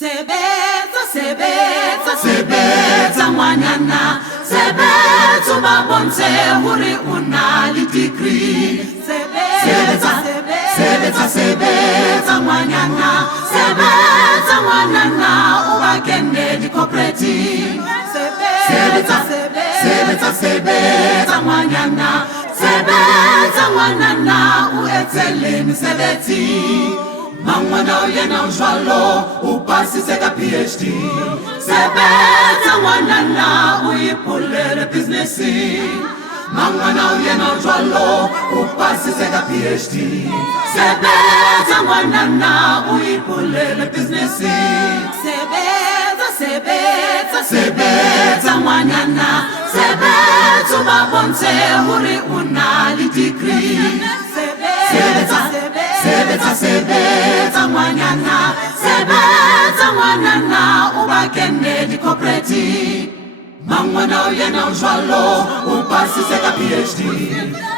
Sebetsa, sebetsa, sebetsa ngwanana, sebetsa ba bontshe hore o na le degree. Sebetsa, sebetsa, sebetsa ngwanana, sebetsa ngwanana, o ba kene di-cooperative. Sebetsa, sebetsa, sebetsa ngwanana, sebetsa ngwanana, o etsele mesebetsi. Mangwana yena ujwalo upasise ka PhD. Sebetsa ngwanana uyipulele business. Mangwana yena ujwalo upasise ka PhD. Sebetsa ngwanana uyipulele business. Sebetsa, sebetsa, sebetsa ngwanana, sebetsa ba bontshe hore o na le degree. Sebetsa, sebetsa, sebetsa ngwanana, sebetsa ngwanana, o ba kene di-cooperative. Mangwana yena ujwalo upasise ka PhD.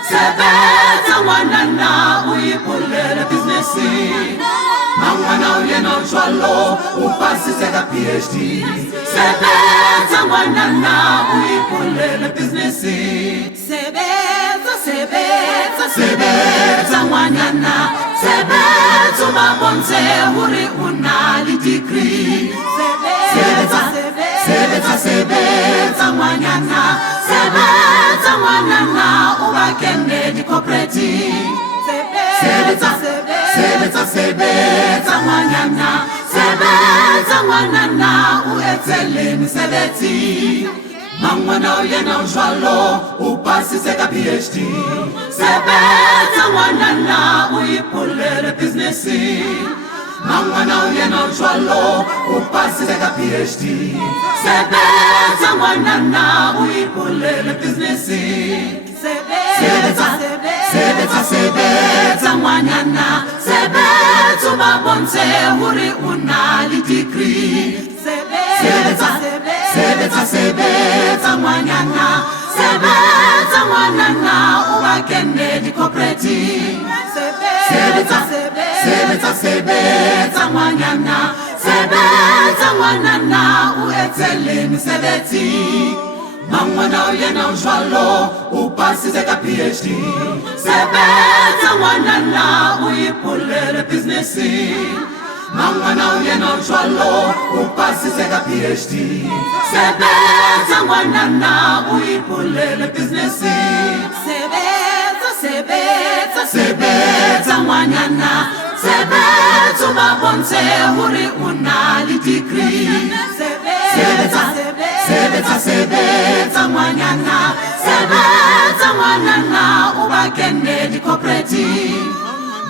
Sebetsa ngwanana uyipulele business. Mangwana yena ujwalo upasise ka PhD. Sebetsa ngwanana uyipulele business. Sebetsa, sebetsa, sebetsa ngwanana, sebetsa ba bontshe hore o na le degree. Sebetsa, sebetsa, sebetsa ngwanana, sebetsa ngwanana, o ba kene di-cooperative. Sebetsa, sebetsa, sebetsa ngwanana, sebetsa ngwanana, o etsele mesebetsi. Mangwana yena ujwalo upasise ka PhD. Sebetsa ngwanana uyipulele business. Mangwana yena ujwalo upasise ka PhD. Sebetsa ngwanana uyipulele business. Sebetsa, sebetsa, sebetsa ngwanana, sebetsa ba bontshe hore o na le degree. Sebetsa, sebetsa, sebetsa ngwanana, sebetsa ngwanana, o ba kene di-cooperative. Sebetsa, sebetsa, sebetsa ngwanana, sebetsa ngwanana, o etsele mesebetsi. Mangwana yena ujwalo upasise ka PhD. Sebetsa ngwanana uyipulele business. Mangwana yena ujwalo upasise ka PhD. Sebetsa ngwanana uyipulele business. Sebetsa, sebetsa, sebetsa ngwanana, sebetsa ba bontshe hore o na le degree. Sebetsa, sebetsa, sebetsa ngwanana, sebetsa ngwanana, o ba kene di-cooperative.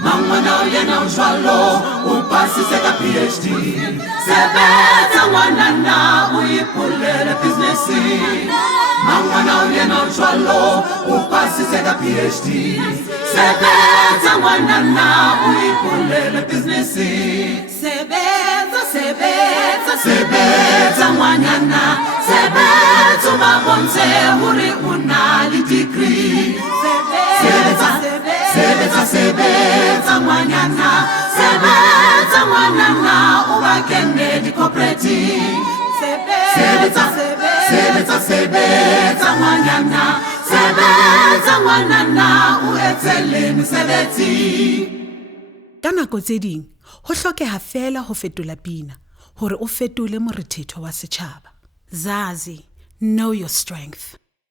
Mangwana yena ujwalo upasise ka PhD. Sebetsa ngwanana uyipulele business. Mangwana yena ujwalo upasise ka PhD. Sebetsa ngwanana uyipulele business. Sebetsa, sebetsa, sebetsa ngwanana, sebetsa ba bontshe hore o na le degree. Sebetsa, sebetsa, sebetsa ngwanana, sebetsa ngwanana, o ba kene di-cooperative. Sebetsa, sebetsa, sebetsa ngwanana, sebetsa ngwanana, o etsele mesebetsi. Ka nako tse ding ho hlokeha fela ho fetola pina hore o fetole morethetho wa setjhaba. Zazi, know your strength.